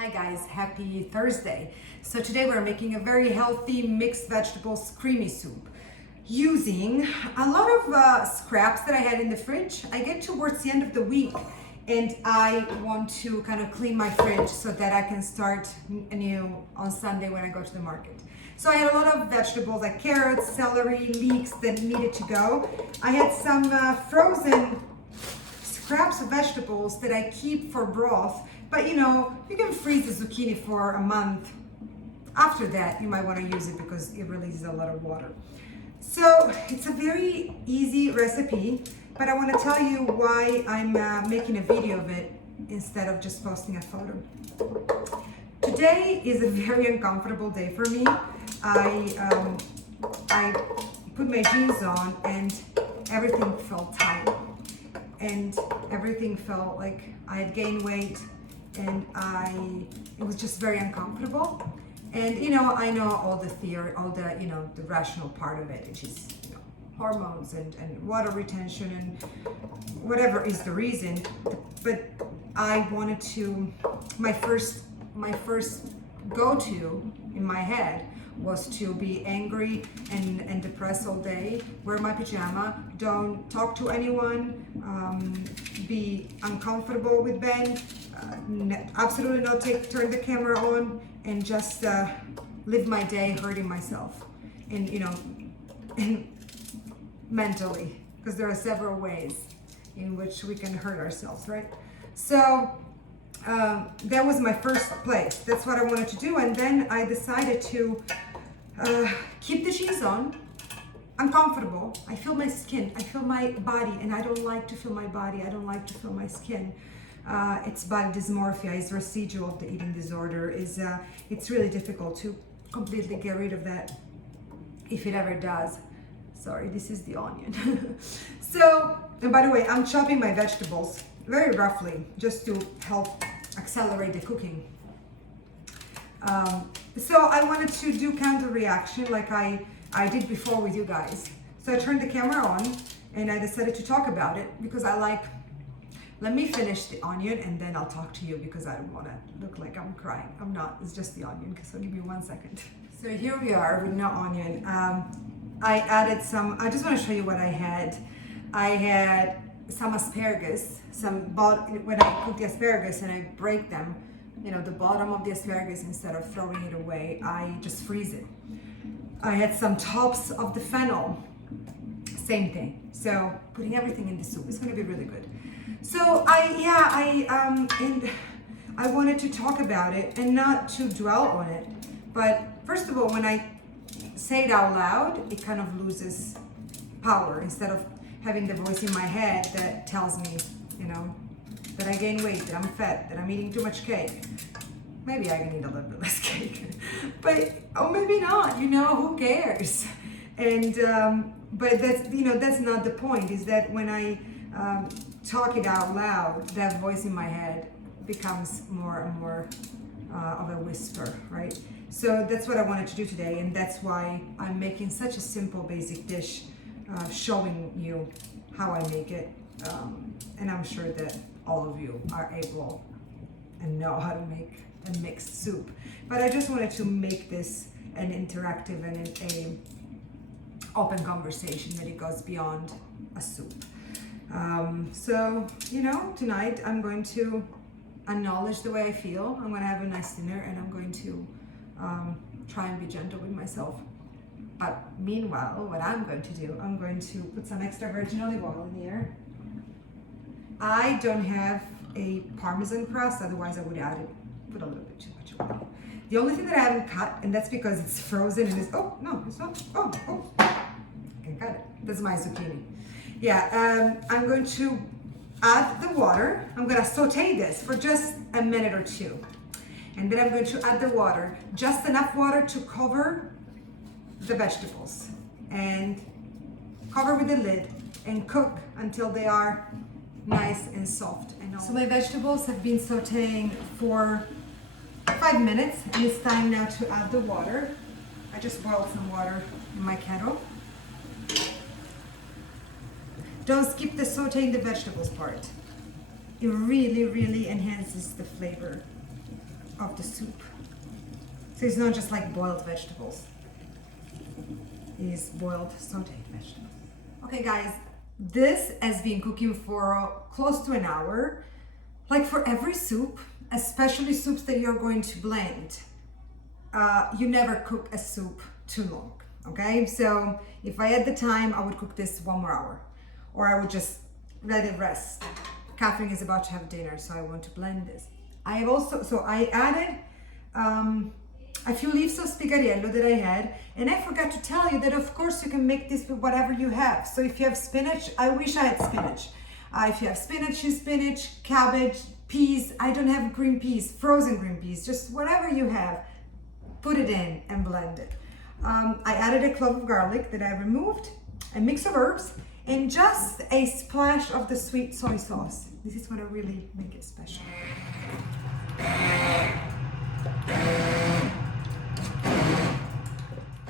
Hi guys, happy Thursday. So today we're making a very healthy mixed vegetables creamy soup using a lot of scraps that I had in the fridge. I get towards the end of the week and I want to kind of clean my fridge so that I can start anew on Sunday when I go to the market. So I had a lot of vegetables like carrots, celery, leeks that needed to go. I had some frozen scraps of vegetables that I keep for broth, but you know, you can freeze the zucchini for a month. After that, you might want to use it because it releases a lot of water. So it's a very easy recipe, but I want to tell you why I'm making a video of it instead of just posting a photo. Today is a very uncomfortable day for me. I put my jeans on and everything felt tight. And everything felt like I had gained weight and it was just very uncomfortable. And you know, I know all the theory, all the, you know, the rational part of it, which is, you know, hormones and water retention and whatever is the reason. But I wanted to, my first go-to in my head was to be angry and depressed all day, wear my pajama, don't talk to anyone, be uncomfortable with Ben, absolutely not turn the camera on, and just live my day hurting myself, and you know, and mentally, because there are several ways in which we can hurt ourselves, right? So that was my first place. That's what I wanted to do, and then I decided to keep the jeans on. I'm comfortable. I feel my skin. I feel my body, and I don't like to feel my body. I don't like to feel my skin. It's body dysmorphia. It's residual of the eating disorder. It's really difficult to completely get rid of that, if it ever does. Sorry, this is the onion. So, and by the way, I'm chopping my vegetables very roughly just to help accelerate the cooking. So I wanted to do counter reaction like I did before with you guys. So I turned the camera on and I decided to talk about it because I like, let me finish the onion and then I'll talk to you because I don't want to look like I'm crying. I'm not, it's just the onion, so give me 1 second. So here we are with no onion. I added some, I just want to show you what I had. I had some asparagus, when I cook the asparagus and I break them, you know, the bottom of the asparagus, instead of throwing it away, I just freeze it. I had some tops of the fennel, same thing. So putting everything in the soup is going to be really good. So I wanted to talk about it and not to dwell on it. But first of all, when I say it out loud, it kind of loses power instead of having the voice in my head that tells me, you know, that I gain weight, that I'm fat, that I'm eating too much cake. Maybe I can eat a little bit less cake, but or maybe not. You know, who cares? And but that's, you know, that's not the point. Is that when I talk it out loud, that voice in my head becomes more and more of a whisper, right? So that's what I wanted to do today, and that's why I'm making such a simple, basic dish, showing you how I make it, and I'm sure that all of you are able and know how to make a mixed soup. But I just wanted to make this an interactive and an open conversation that it goes beyond a soup. So, you know, tonight I'm going to acknowledge the way I feel. I'm going to have a nice dinner and I'm going to try and be gentle with myself. But meanwhile, what I'm going to do, I'm going to put some extra virgin olive oil in here. I don't have a Parmesan crust, otherwise I would put a little bit too much oil. The only thing that I haven't cut, and that's because it's frozen and it's, oh, no, it's not, oh, I can cut it. That's my zucchini. Yeah, I'm going to add the water. I'm going to saute this for just a minute or two. And then I'm going to add the water, just enough water to cover the vegetables. And cover with the lid and cook until they are nice and soft. So my vegetables have been sauteing for 5 minutes, and it's time now to add the water. I just boiled some water in my kettle. Don't skip the sauteing the vegetables part. It really, really enhances the flavor. of the soup. So it's not just like boiled vegetables. It is boiled sauteed vegetables. Okay guys, this has been cooking for close to an hour. Like for every soup, especially soups that you're going to blend, you never cook a soup too long, okay? So if I had the time, I would cook this 1 more hour, or I would just let it rest. Catherine is about to have dinner, so I want to blend this. I added a few leaves of spigariello that I had, and I forgot to tell you that of course you can make this with whatever you have. So if you have spinach, I wish I had spinach. If you have spinach, use spinach, cabbage, peas. I don't have green peas, frozen green peas, just whatever you have, put it in and blend it. I added a clove of garlic that I removed, a mix of herbs, and just a splash of the sweet soy sauce. This is gonna really make it special.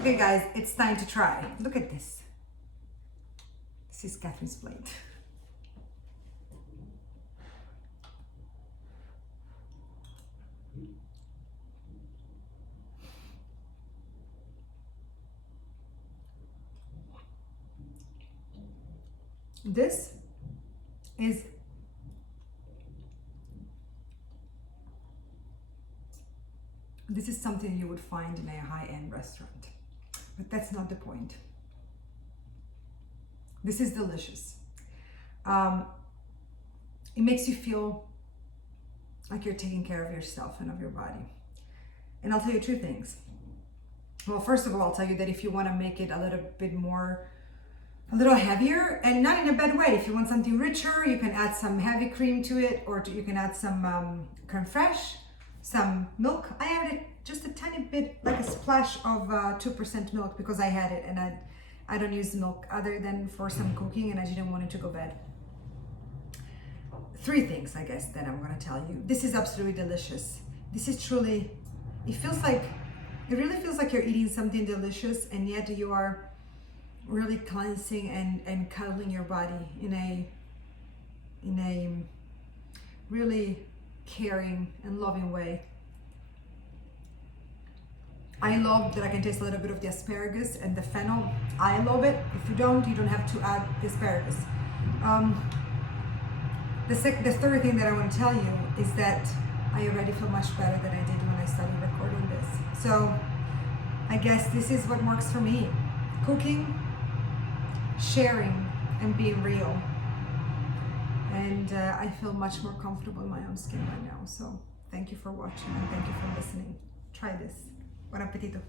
Okay guys, it's time to try. Look at this. This is Catherine's plate. This is something you would find in a high-end restaurant, but that's not the point. This is delicious. It makes you feel like you're taking care of yourself and of your body. And I'll tell you 2 things. Well, first of all, I'll tell you that if you want to make it a little heavier, and not in a bad way. If you want something richer, you can add some heavy cream to it, or you can add some crème fraîche, some milk. I added just a tiny bit, like a splash of 2% milk, because I had it, and I don't use milk other than for some cooking, and I didn't want it to go bad. 3 things, I guess, that I'm gonna tell you. This is absolutely delicious. This is truly, it really feels like you're eating something delicious, and yet you are really cleansing and cuddling your body in a really caring and loving way. I love that I can taste a little bit of the asparagus and the fennel. I love it. If you don't have to add the asparagus. The third thing that I want to tell you is that I already feel much better than I did when I started recording this. So I guess this is what works for me. Cooking, sharing, and being real. And I feel much more comfortable in my own skin right now. So thank you for watching, and thank you for listening. Try this. Buon appetito.